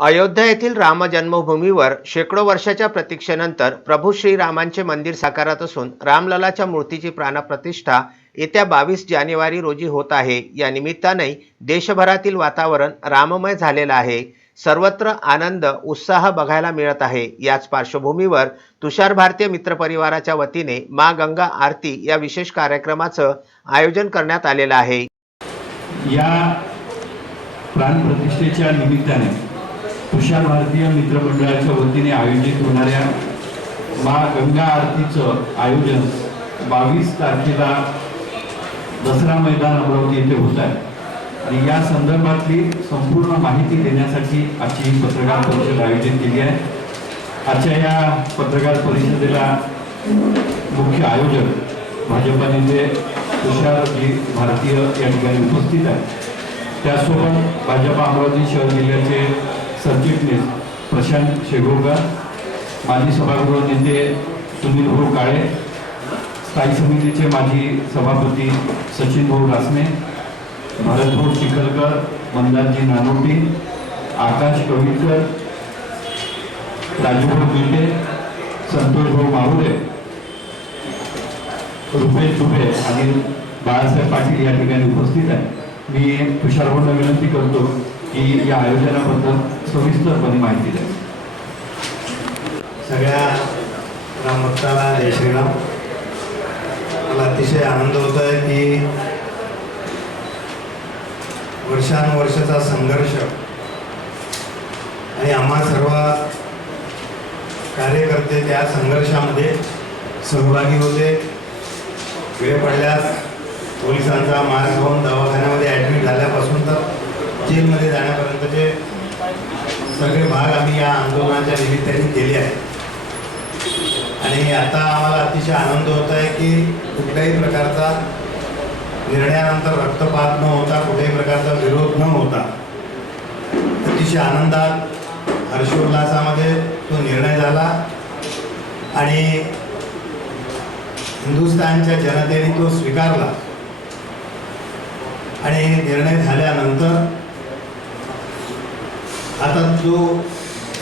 अयोध्या येथील राम जन्मभूमीवर शेकडो वर्षाच्या प्रतीक्षेनंतर प्रभू श्रीरामांचे मंदिर साकारात असून रामललाच्या मूर्तीची प्राणप्रतिष्ठा येत्या बावीस जानेवारी रोजी होत आहे. या निमित्ताने देशभरातील वातावरण राममय झालेलं आहे. सर्वत्र आनंद उत्साह बघायला मिळत आहे. याच पार्श्वभूमीवर तुषार भारतीय मित्र परिवाराच्या वतीने मा गंगा आरती या विशेष कार्यक्रमाचं आयोजन करण्यात आलेलं आहे. या प्राणप्रतिष्ठेच्या निमित्ताने तुषार भारतीय मित्रमंडळाच्या वतीने आयोजित होणाऱ्या मा गंगा आरतीचं आयोजन बावीस तारखेला दसरा मैदान अमरावती येथे होत आहे. आणि या संदर्भातली संपूर्ण माहिती देण्यासाठी आजची ही पत्रकार परिषद आयोजित केली आहे. आजच्या या पत्रकार परिषदेला मुख्य आयोजक भाजपा नेते तुषारजी भारतीय या ठिकाणी उपस्थित आहेत. त्यासोबत भाजपा अमरावती शहर जिल्ह्याचे सरचिटणीस प्रशांत शेगोळकर माजी सभागृह नेते सुनील भाऊ काळे स्थायी समितीचे माजी सभापती सचिन भाऊ रासने भरतभाऊ चिखलकर मंदारजी नानोटी आकाश कविकर राजूभाऊ गिंडे संतोषभाऊ माहुले रुपेश दुबे आणि बाळासाहेब पाटील या ठिकाणी उपस्थित आहे मी तुषारभाऊंना विनंती करतो की या आयोजनाबद्दल सविस्तरपणे माहिती द्या. सगळ्या रामभक्ताला जय श्रीराम. मला अतिशय आनंद होत आहे की वर्षानुवर्षाचा संघर्ष आणि आम्हा सर्व कार्यकर्ते त्या संघर्षामध्ये सहभागी होते. वेळ पडल्यास पोलिसांचा मार्ग होऊन दवाखान्यामध्ये ॲडमिट झाल्यापासून तर जेलमध्ये जाण्यापर्यंतचे सगळे भाग आम्ही या आंदोलनाच्या निमित्ताने केले आहे आणि आता आम्हाला अतिशय आनंद होत आहे की कुठल्याही प्रकारचा निर्णयानंतर रक्तपात न होता कुठल्याही प्रकारचा विरोध न होता अतिशय आनंदात हर्षोल्लासामध्ये तो निर्णय झाला. आणि हिंदुस्थानच्या जनतेने तो स्वीकारला. आणि निर्णय झाल्यानंतर आता जो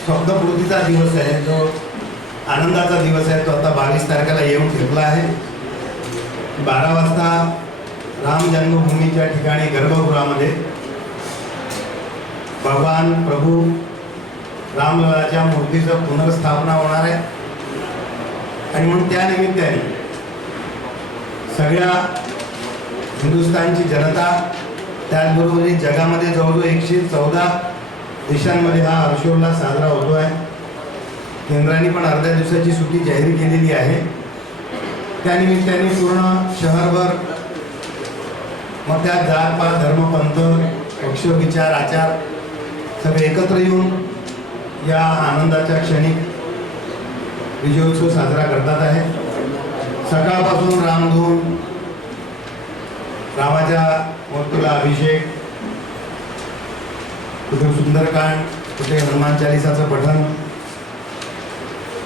स्वप्नपूर्तीचा दिवस आहे जो आनंदाचा दिवस आहे तो आता बावीस तारखेला येऊन ठेपला आहे. बारा वाजता राम जन्मभूमीच्या ठिकाणी गर्भगृहामध्ये भगवान प्रभू रामललाच्या मूर्तीचं पुनर्स्थापना होणार आहे. आणि म्हणून त्यानिमित्ताने सगळ्या हिंदुस्थानची जनता त्याचबरोबर जगामध्ये जवळजवळ एकशे चौदा देशांमध्ये हा हर्षोल्लास साजरा होतो आहे केंद्राने पण अर्ध्या दिवसाची सुट्टी जाहीर केलेली आहे. त्यानिमित्ताने पूर्ण शहरभर मग त्यात जातपात धर्मपंथ पक्ष विचार आचार सगळे एकत्र येऊन या आनंदाच्या क्षणी विजयोत्सव साजरा करतात आहे. सकाळपासून रामधून रामाच्या मूर्तीला अभिषेक कुठे सुंदरकांड कुठे हनुमान चालिसाचं पठण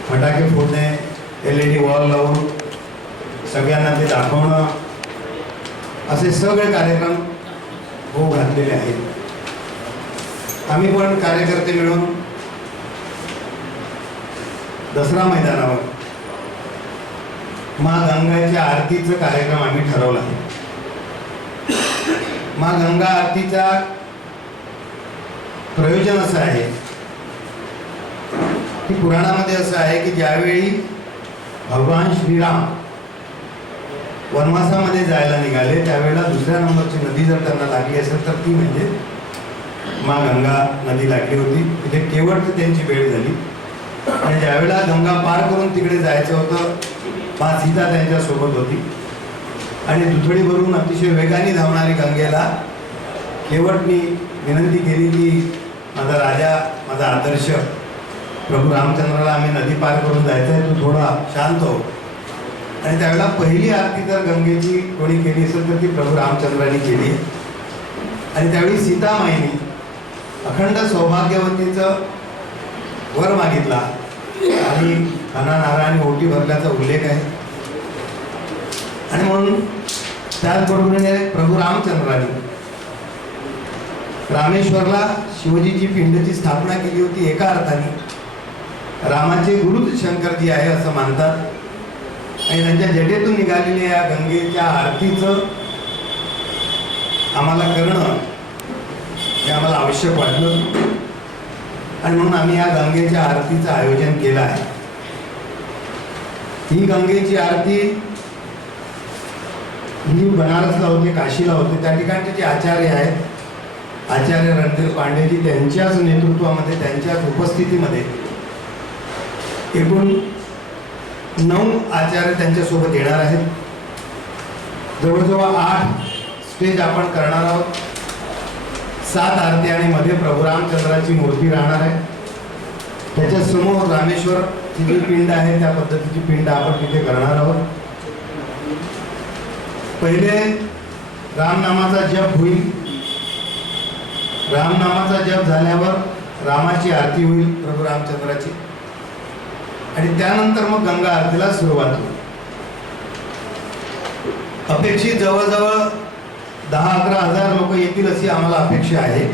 फटाके फोडणे एल ई डी वॉल लावून सगळ्यांना ते दाखवणं असे सगळे कार्यक्रम होऊ घातलेले आहेत. आम्ही पण कार्यकर्ते मिळून दसरा मैदानावर मा गंगाच्या आरतीचं कार्यक्रम आम्ही ठरवला आहे. मा गंगा आरतीचा प्रयोजन असं आहे. की पुराणामध्ये असं आहे की ज्यावेळी भगवान श्रीराम वनवासामध्ये जायला निघाले त्यावेळेला दुसऱ्या नंबरची नदी जर त्यांना लागली असेल तर ती म्हणजे मा गंगा नदी लागली होती. तिथे केवळ त्यांची वेळ झाली. आणि ज्यावेळेला गंगा पार करून तिकडे जायचं होतं मा सीता त्यांच्यासोबत होती. आणि दुथडी भरून अतिशय वेगाने धावणारी गंगेला केवटनी विनंती केली की माझा राजा माझा आदर्श प्रभू रामचंद्राला आम्ही नदी पार करून जायचं आहे तू थोडा शांत हो. आणि त्यावेळेला पहिली आरती जर गंगेची कोणी केली असेल तर ती प्रभू रामचंद्राने केली. आणि त्यावेळी सीतामाईनी अखंड सौभाग्यवतीचं वर मागितला. आणि खाना नारा आणि ओटी भरल्याचा उल्लेख आहे. आणि म्हणून त्याचबरोबरीने प्रभू रामचंद्राने रामेश्वरला शिवजीची पिंडची स्थापना केली होती एका अर्थाने. रामाचे गुरुच शंकरजी आहे असं मानतात. आणि त्यांच्या जटेतून निघालेल्या या गंगेच्या आरतीचं आम्हाला करणं हे आम्हाला आवश्यक वाटलं. आणि म्हणून आम्ही या गंगेच्या आरतीचं आयोजन केलं आहे. ही गंगेची आरती ही बनारसला होते काशीला होते. त्या ठिकाणचे जे आचार्य आहेत आचार्य रणधीर पांडेजी त्यांच्याच नेतृत्वामध्ये त्यांच्याच उपस्थितीमध्ये एकूण नऊ आचार्य त्यांच्यासोबत येणार आहेत. जवळजवळ आठ स्टेज आपण करणार आहोत. सात आरती आणि मध्ये प्रभू रामचंद्राची मूर्ती राहणार आहे. त्याच्यासमोर रामेश्वर जी पिंड आहे त्या पद्धतीची पिंड आपण तिथे करणार आहोत. पहिले रामनामाचा जप होईल. रामनामाचा जप झाल्यावर रामाची आरती होईल प्रभू रामचंद्राची. आणि त्यानंतर मग गंगा आरतीला सुरुवात होईल. अपेक्षित जवळजवळ दहा अकरा हजार लोक येतील अशी आम्हाला अपेक्षा आहे.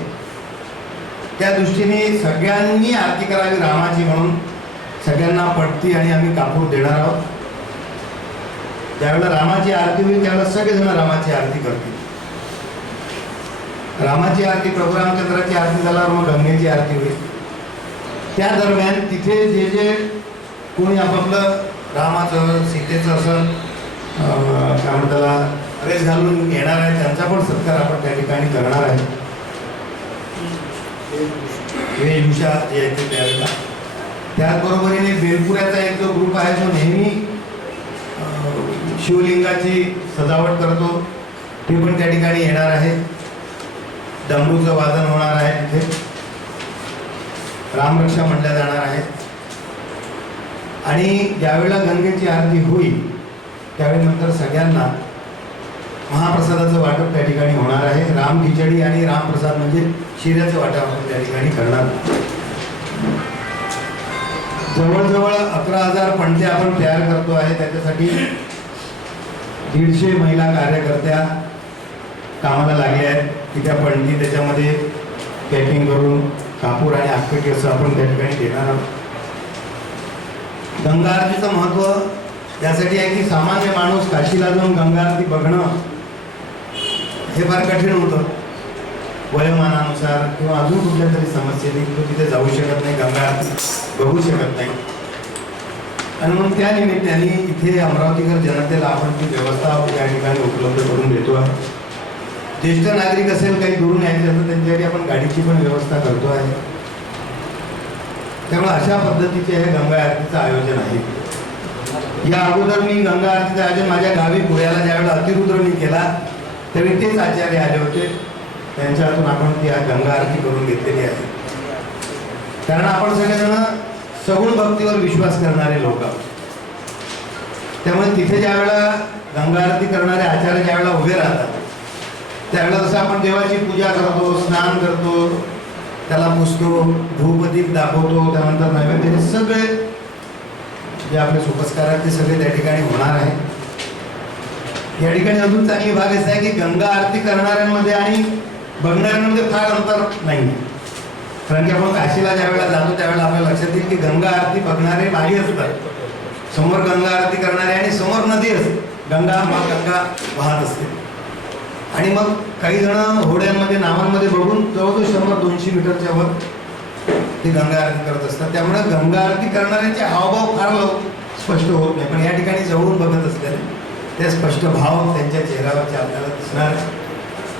त्या दृष्टीने सगळ्यांनी आरती करावी रामाची म्हणून. सगळ्यांना पटती आणि आम्ही कापूर देणार आहोत. ज्यावेळेला रामाची आरती होईल त्यावेळेला सगळेजण रामाची आरती करतील. रामाची आरती प्रभू रामचंद्राची आरती झाल्यावर मग गंगेची आरती होईल. त्या दरम्यान तिथे जे जे कोणी आपापलं रामाचं सीतेचं असं काय म्हणतात त्याला रेस घालून येणार आहे त्यांचा पण सत्कार आपण त्या ठिकाणी करणार आहे. वेशभूषा जे येते त्यावेळेला त्याचबरोबरीने बेलपुऱ्याचा एक जो ग्रुप आहे जो नेहमी शिवलिंगाची सजावट करतो ते पण त्या ठिकाणी येणार आहे. डमरूचं वादन होणार आहे तिथे. रामरक्षा म्हटल्या जाणार आहेत आणि ज्यावेळेला गंगेची आरती होईल त्यावेळी नंतर सगळ्यांना महाप्रसादाचं वाटप त्या ठिकाणी होणार आहे. राम खिचडी आणि रामप्रसाद म्हणजे शिऱ्याचं वाटप आपण त्या ठिकाणी करणार. जवळजवळ अकरा हजार पणते आपण तयार करतो आहे. त्याच्यासाठी दीडशे महिला कार्यकर्त्या कामाला लागले आहेत. की त्या पणजी त्याच्यामध्ये पॅकिंग करून कापूर आणि आखपेटी असं आपण त्या ठिकाणी देणार आहोत. गंगा आरतीचं महत्त्व यासाठी आहे की सामान्य माणूस काशीला जाऊन गंगा आरती बघणं हे फार कठीण होतं. वयोमानानुसार किंवा अजून कुठल्या तरी समस्येने तो तिथे जाऊ शकत नाही गंगा आरती बघू शकत नाही. आणि म्हणून त्या निमित्ताने इथे अमरावतीकर जनतेला आपण ती व्यवस्था या ठिकाणी उपलब्ध करून देतो आहे. ज्येष्ठ नागरिक असेल काही दुरून यायचे असेल त्यांच्यासाठी आपण गाडीची पण व्यवस्था करतो आहे. त्यामुळे अशा पद्धतीचे हे गंगा आरतीचं आयोजन आहे. या अगोदर मी गंगा आरतीचं आयोजन माझ्या गावी पुण्याला ज्यावेळेला अतिरुद्र मी केला त्यावेळी तेच आचार्य आले होते. त्यांच्या हातून आपण ती आज गंगा आरती करून घेतलेली आहे. कारण आपण सगळेजण सगुण भक्तीवर विश्वास करणारे लोक आहोत. त्यामुळे तिथे ज्या वेळेला गंगा आरती करणारे आचार्य ज्या वेळेला उभे राहतात त्यावेळेला जसं आपण देवाची पूजा करतो स्नान करतो त्याला पुसतो धूपदीप दाखवतो त्यानंतर नैवेद्य सगळे जे आपले सुपस्कार आहेत ते सगळे त्या ठिकाणी होणार आहे. या ठिकाणी अजून चांगली भाग असा आहे की गंगा आरती करणाऱ्यांमध्ये आणि बघणाऱ्यांमध्ये फार अंतर नाही. कारण की आपण काशीला ज्यावेळेला जातो त्यावेळेला आपल्या लक्षात येईल की गंगा आरती बघणारे मागे असतात. समोर गंगा आरती करणारे आणि समोर नदी असते. गंगा मा गंगा वाहत असते. आणि मग काही जण होड्यांमध्ये नावांमध्ये बघून जवळजवळ शंभर दोनशे मीटरच्या वर ते गंगा आरती करत असतात. त्यामुळे गंगा आरती करणाऱ्यांचे हावभाव फार लव- स्पष्ट होत नाही. पण या ठिकाणी जवळून बघत असल्याने ते स्पष्ट भाव त्यांच्या चेहऱ्यावरचे आपल्याला दिसणार.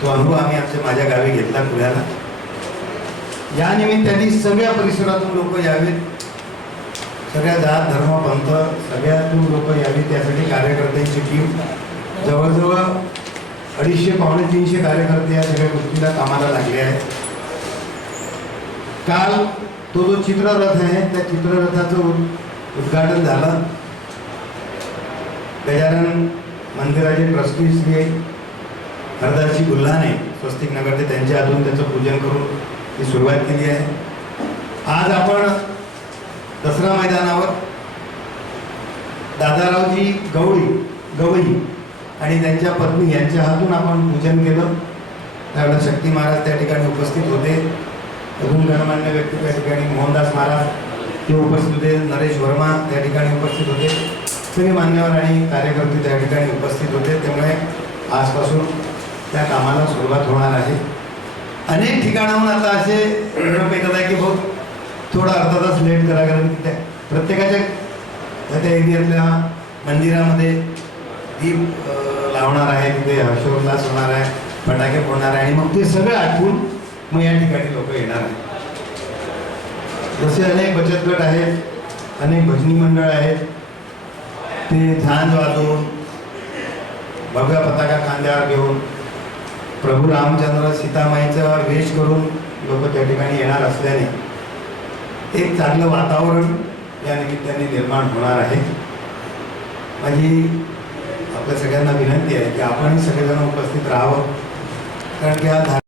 तो अनुभव आम्ही आमच्या माझ्या गावी घेतला पुण्याला. या निमित्ताने सगळ्या परिसरातून लोक यावेत. सगळ्या जात धर्म पंथ सगळ्यातून लोक यावी त्यासाठी कार्यकर्त्यांची टीम जवळजवळ अडीचशे पावणे तीनशे कार्यकर्ते या सगळ्या गोष्टीला कामाला लागले आहेत. काल तो जो चित्ररथ आहे त्या चित्ररथाचं उद्घाटन झालं. गजानन मंदिराचे ट्रस्टी श्री हरदासजी गुल्हाने स्वस्तिक नगरचे त्यांच्या हातून त्याचं पूजन करून ती सुरुवात केली आहे. आज आपण दसरा मैदानावर दादारावजी गवळी गवई आणि त्यांच्या पत्नी यांच्या हातून आपण पूजन केलं. त्यावेळेला शक्ती महाराज त्या ठिकाणी उपस्थित होते. अजून गणमान्य व्यक्ती त्या ठिकाणी मोहनदास महाराज ते उपस्थित होते. नरेश वर्मा त्या ठिकाणी उपस्थित होते. सगळे मान्यवर आणि कार्यकर्ते त्या ठिकाणी उपस्थित होते. त्यामुळे आजपासून त्या कामाला सुरुवात होणार आहे. अनेक ठिकाणाहून आता असे निरोप येतात आहे की भाऊ थोडा अर्धा तास लेट करा कारण त्या प्रत्येकाच्या त्या त्या एरियातल्या मंदिरामध्ये दीप लावणार आहे तिथे हर्षोल्लास होणार आहे फटाके फोडणार आहे आणि मग ते सगळं आठवून मग या ठिकाणी लोक येणार आहेत. जसे अनेक बचत गट आहेत अनेक भजनी मंडळ आहेत ते झांज वाजवून भगव्या पताका खांद्यावर घेऊन प्रभू रामचंद्र सीतामाईचा वेश करून लोक त्या ठिकाणी येणार असल्याने एक चांगलं वातावरण या निमित्ताने निर्माण होणार आहे. माझी आपल्या सगळ्यांना विनंती आहे की आपणही सगळेजण उपस्थित राहावं. कारण की हा